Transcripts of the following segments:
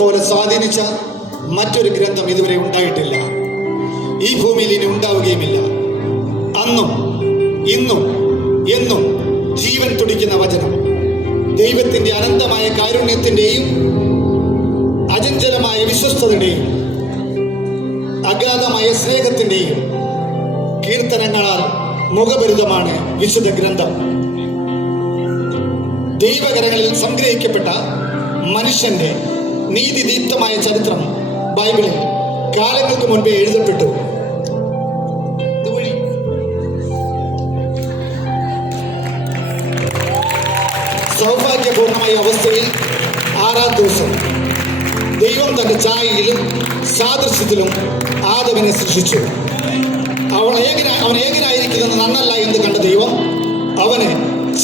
പോലെ സ്വാധീനിച്ച മറ്റൊരു ഗ്രന്ഥം ഇതുവരെ ഉണ്ടായിട്ടില്ല, ഈ ഭൂമിയിൽ ഇനി ഉണ്ടാവുകയുമില്ല. അന്നും ഇന്നും എന്നും ജീവൻ തുടിക്കുന്ന വചനം, ദൈവത്തിന്റെ അനന്തമായ കാരുണ്യത്തിന്റെയും അചഞ്ചലമായ വിശ്വസ്തതയുടെയും അഗാധമായ സ്നേഹത്തിന്റെയും കീർത്തനങ്ങളാൽ മുഖഭരിതമാണ് വിശുദ്ധ ഗ്രന്ഥം. ദൈവകരങ്ങളിൽ സംഗ്രഹിക്കപ്പെട്ട മനുഷ്യന്റെ നീതിദീപ്തമായ ചരിത്രം ബൈബിളിൽ കാലങ്ങൾക്ക് മുൻപേ എഴുതപ്പെട്ടു. സൗഭാഗ്യപൂർണമായ അവസ്ഥയിൽ 6-ാം ദിവസം ദൈവം തന്റെ ഛായയിലും സാദൃശ്യത്തിലും ആദമിനെ സൃഷ്ടിച്ചു. അവൻ ഏകനായിരിക്കുന്നത് നന്നല്ല എന്ന് കണ്ട ദൈവം അവന്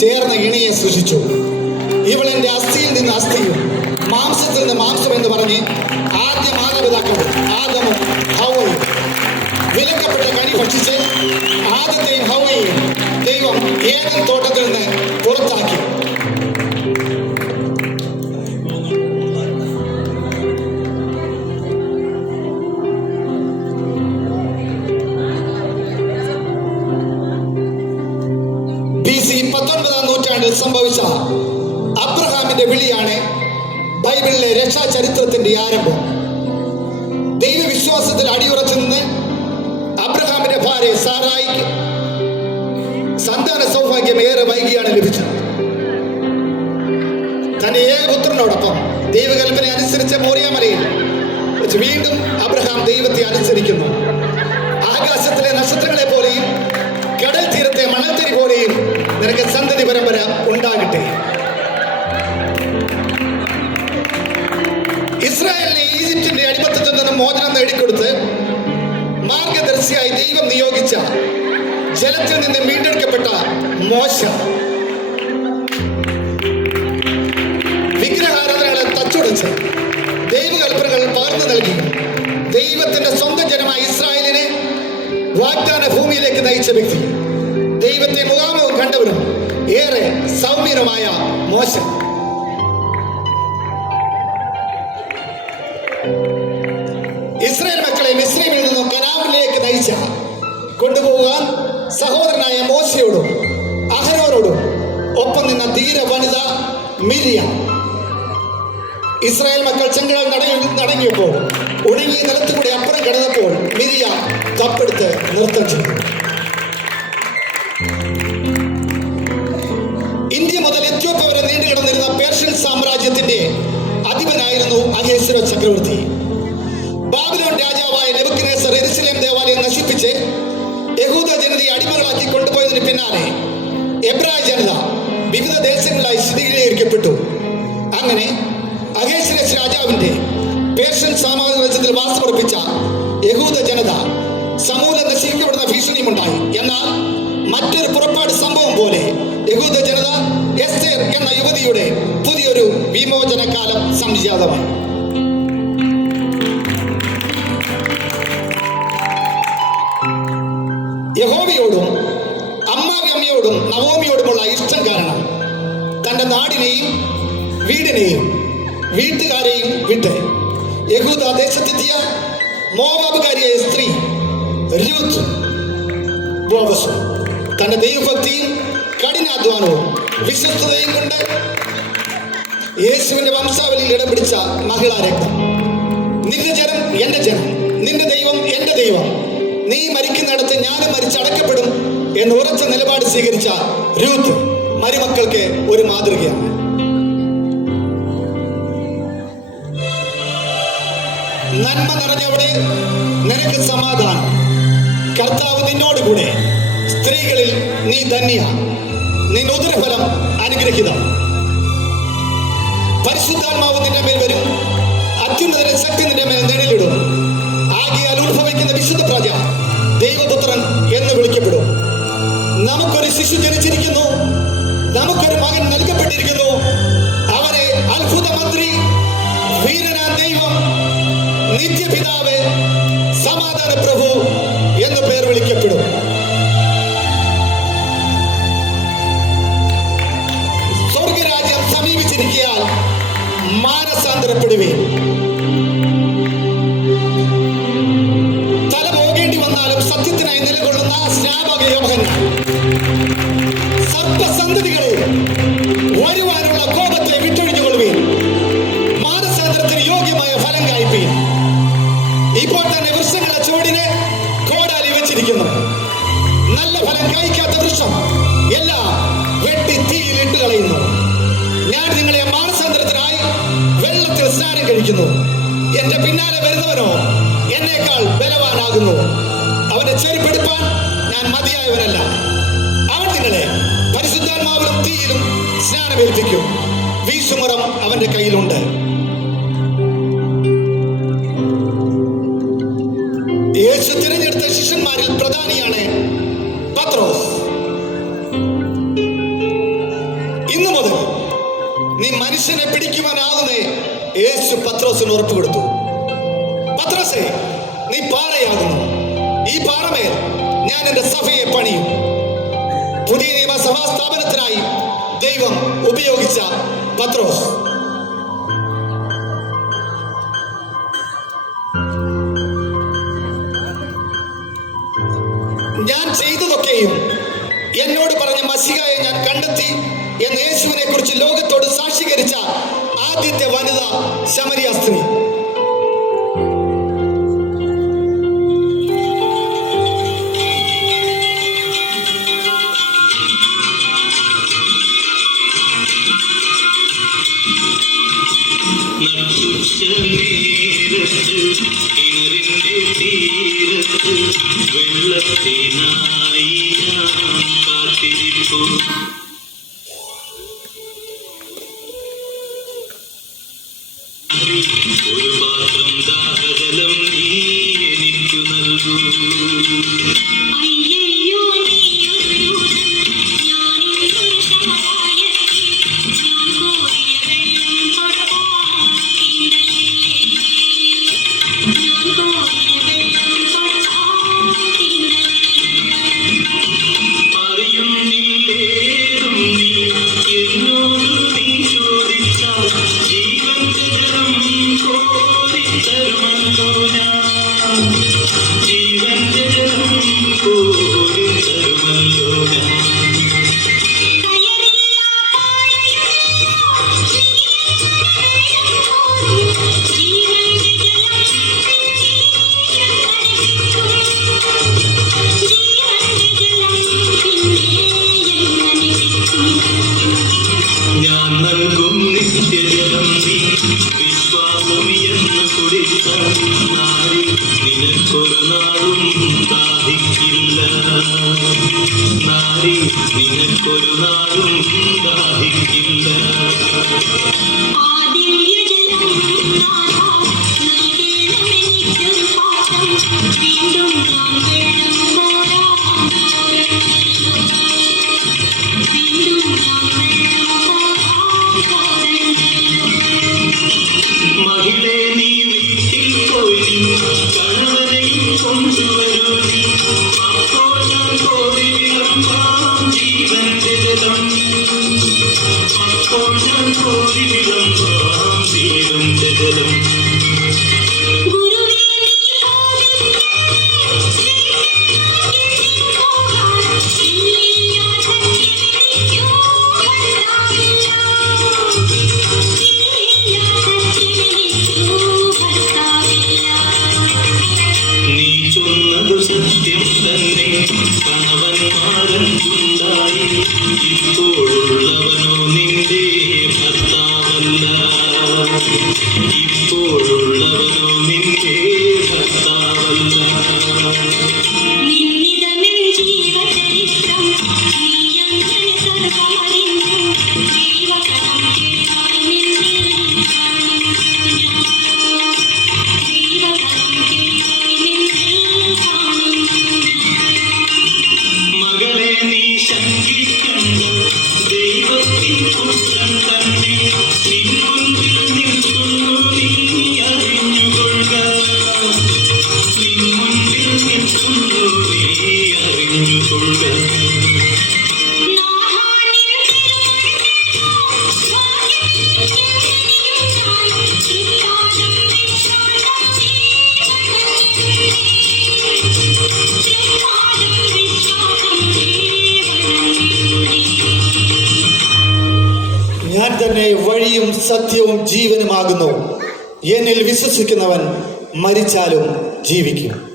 ചേർന്ന ഇണയെ സൃഷ്ടിച്ചു. ഇവൾ എന്റെ അസ്ഥിയിൽ നിന്ന് അസ്ഥിയും മാംസത്തിൽ നിന്ന് മാംസം എന്ന് പറഞ്ഞ് ആദ്യ മാതാപിതാക്കളും ആദമും ഹവ്വയും വിലക്കപ്പെട്ട കനി ഭക്ഷിച്ച് ആദത്തെയും ഹവ്വയെയും ദൈവം ഏദൻ തോട്ടത്തിൽ നിന്ന് പുറത്താക്കി. BC 19-ാം നൂറ്റാണ്ടിൽ സംഭവിച്ച അബ്രഹാമിന്റെ വിളിയാണ് ബൈബിളിലെ രക്ഷാചരിത്രത്തിന്റെ ആരംഭം. ദൈവവിശ്വാസത്തിൽ അടിയുറച്ചു നിന്ന് അബ്രഹാമിന്റെ ഭാര്യ സാറായിക്ക് സന്താന സൗഭാഗ്യം ഏറെ വൈകിയാണ് ലഭിച്ചത്. തന്റെ ഏകപുത്രനോടൊപ്പം ദൈവകൽപ്പന അനുസരിച്ച മോറിയാമലയിൽ വെച്ച് വീണ്ടും അബ്രഹാം ദൈവത്തെ അനുസരിക്കുന്നു. ആകാശത്തിലെ നക്ഷത്രങ്ങളെ പോലെയും കടൽ തീരത്തെ മണൽത്തരി പോലെയും നിനക്ക് സന്തതി പരമ്പര ഉണ്ടാകട്ടെ. ഇസ്രായേലിനെ ഈജിപ്തിന്റെ അടിമത്തത്തിൽ നിന്ന് മോചനം നേടിക്കൊടുത്ത് മാർഗദർശിയായി ദൈവം നിയോഗിച്ച ജലത്തിൽ നിന്ന് വീണ്ടെടുക്കപ്പെട്ട മോശ വിഗ്രഹാരാധനകളെ തച്ചുടച്ച് ദൈവകൽപ്പനകൾ പകർന്നു നൽകി ദൈവത്തിന്റെ സ്വന്തം ജനമായ ഇസ്രായേലിനെ വാഗ്ദാന ഭൂമിയിലേക്ക് നയിച്ച വ്യക്തി, ദൈവത്തെ മുഖാമുഖം കണ്ടവരും ഏറെ സൗമ്യനുമായ മോശ. ഇസ്രായേൽ മക്കളെ മിസ്രൈമിൽ നിന്നും കനാനിലേക്ക് നയിച്ച കൊണ്ടുപോകാൻ സഹോദരനായ മോശയോടും അഹരോനോടും ഒപ്പം നിന്ന ധീര വനിത മിരിയാം. ഇസ്രായേൽ മക്കൾ ചെങ്കടൽ നടങ്ങിയപ്പോൾ ഉണങ്ങിയ നിലത്തുകൂടെ അപ്പുറം കിടന്നപ്പോൾ മിരിയാം തപ്പെടുത്ത് നൃത്തം ചെയ്തു. ഇന്ത്യ മുതൽ എത്യോപ്യ വരെ നീണ്ടുകിടന്നിരുന്ന പേർഷ്യൻ സാമ്രാജ്യത്തിന്റെ അധിപനായിരുന്നു അഹേശ്വര ചക്രവർത്തി. ബാബിലോൺ രാജാവായ നെബൂഖദ്നേസർ യെരൂശലേം ദേവാലയം നശിപ്പിച്ച് യഹൂദ ജനതയെ അടിമകളാക്കി കൊണ്ടുപോയതിന് പിന്നാലെ എബ്രായ ജനത വിവിധ ദേശങ്ങളിലായി സ്ഥിരീകരിക്കപ്പെട്ടു. അങ്ങനെ അഹേശ്വരസ് രാജാവിന്റെ പേർഷ്യൻ സാമ്രാജ്യത്തിൽ വാസമുറപ്പിച്ച യഹൂദ ജനത സമൂലം നശിക്കപ്പെടുന്ന ഭീഷണിയുമുണ്ടായി. എന്നാൽ മറ്റൊരു പുറപ്പാട് സംഭവം പോലെ യഹൂദ ജനത എസ്തേർ എന്ന യുവതിയുടെ പുതിയൊരു വിമോചന കാലം സംജാതമായി. യഹോവയോടും അമ്മാവിയമ്മയോടും നവോമിയോടുമുള്ള ഇഷ്ടം കാരണം തന്റെ നാടിനെയും വീടിനെയും വീട്ടുകാരെയും വിട്ട് യഹൂദ ദേശത്തെത്തിയ മോവാബുകാരിയായ സ്ത്രീ രൂത്ത് ബോവസ് തന്റെ ദൈവഭക്തിയും കഠിനാധ്വാനവും വിശ്വസ്തതയും കൊണ്ട് യേശുവിന്റെ വംശാവലിയിൽ ഇടം പിടിച്ച മഹിളാ രക്തം. നിന്റെ ജനം എന്റെ ജനം, നിന്റെ ദൈവം എന്റെ ദൈവം, നീ മരിക്കുന്നിടത്ത് ഞാനും മരിച്ചടക്കപ്പെടും എന്ന് ഉറച്ച നിലപാട് സ്വീകരിച്ച രൂത്ത് മരുമക്കൾക്ക് ഒരു മാതൃകയാണ്. നന്മ നിറഞ്ഞവിടെ നിനക്ക് സമാധാനം, കർത്താവ് നിന്നോടുകൂടെ, സ്ത്രീകളിൽ നീ ധന്യ, നിന്റെ ഉദരഫലം അനുഗ്രഹിതം. പരിശുദ്ധാത്മാവ് നിന്റെ മേൽ വരും, അത്യുന്നതന്റെ ശക്തി നിന്റെ മേൽ നിഴലിടും. ആകയാൽ ഉത്ഭവിക്കുന്ന വിശുദ്ധ പ്രജ ദൈവപുത്രൻ എന്ന് വിളിക്കപ്പെടും. നമുക്കൊരു ശിശു ജനിച്ചിരിക്കുന്നു, നമുക്കൊരു മകൻ നൽകപ്പെട്ടിരിക്കുന്നു. അവനെ അത്ഭുത മന്ത്രി, വീരനാം ദൈവം, നിത്യപിതാവ്, സമാധാന പ്രഭു എന്ന് പേർ വിളിക്കപ്പെടും. സ്വർഗരാജ്യം സമീപിച്ചിരിക്കാൻ മാനസാന്തരപ്പെടുവേ. തല പോകേണ്ടി വന്നാലും സത്യത്തിനായി നിലകൊള്ളുന്ന സ്നാപക യോഹന്നാൻ, സർപ്പസന്തതികളെ വരുവാനുള്ള കോപത്തെ വിട്ടൊഴിഞ്ഞുകൊള്ളുകയും മാനസാന്തരത്തിന് യോഗ്യമായ ഫലം കായ്പീൻ. ഇപ്പോൾ തന്നെ വൃക്ഷങ്ങളെ ചുവടിന് കോടാലി വെച്ചിരിക്കുന്നു. നല്ല ഫലം കായ്ക്കാത്ത വൃക്ഷം എല്ലാം വെട്ടി തീയിൽ ഇട്ട് കളയുന്നു. ഞാൻ നിങ്ങളെ മാനസാന്തരത്തിനായി വെള്ളത്തിൽ സ്നാനം കഴിക്കുന്നു. എന്റെ പിന്നാലെ വരുന്നവനോ എന്നേക്കാൾ ബലവാനാകുന്നു. അവന്റെ ചെരുപ്പെടുപ്പാൻ ഞാൻ മതിയായവനല്ല. അവൻ നിങ്ങളെ പരിശുദ്ധാത്മാവിലും തീയിലും സ്നാനമേൽപ്പിക്കും. വീശുമുറം അവന്റെ കയ്യിലുണ്ട്. യേശു തിരഞ്ഞെടുത്ത ശിഷ്യന്മാരിൽ പ്രധാനിയാണ് പത്രോസ്. ഇന്നു മുതൽ നീ മനുഷ്യനെ പിടിക്കുവാനാകുന്നേ യേശു പത്രോസിന് ഉറപ്പ് കൊടുത്തു. പത്രോസേ, നീ പാറയാകുന്നു. ഈ പാറമേൽ ഞാൻ എന്റെ സഭയെ പണിയും. പുതിയ നിയമസഭാ സ്ഥാപനത്തിനായി ദൈവം ഉപയോഗിച്ച പത്രോസ്. ഞാൻ ചെയ്തതൊക്കെയും എന്നോട് പറഞ്ഞ മശിഹായെ ഞാൻ കണ്ടെത്തി എന്ന് യേശുവിനെ കുറിച്ച് ലോകത്തോട് സാക്ഷീകരിച്ച ആദ്യത്തെ വനിത ശമരിയ സ്ത്രീ. ഒരു പാത്രം ദാഹജലം നീ എനിക്കു നൽകൂ. ദൈവത്തിൻ പുത്രൻ തന്നെ നിൻ മുൻപിൽ നിൽക്കുന്നു. ഞാൻ തന്നെ വഴിയും സത്യവും ജീവനുമാകുന്നു. എന്നിൽ വിശ്വസിക്കുന്നവൻ മരിച്ചാലും ജീവിക്കും.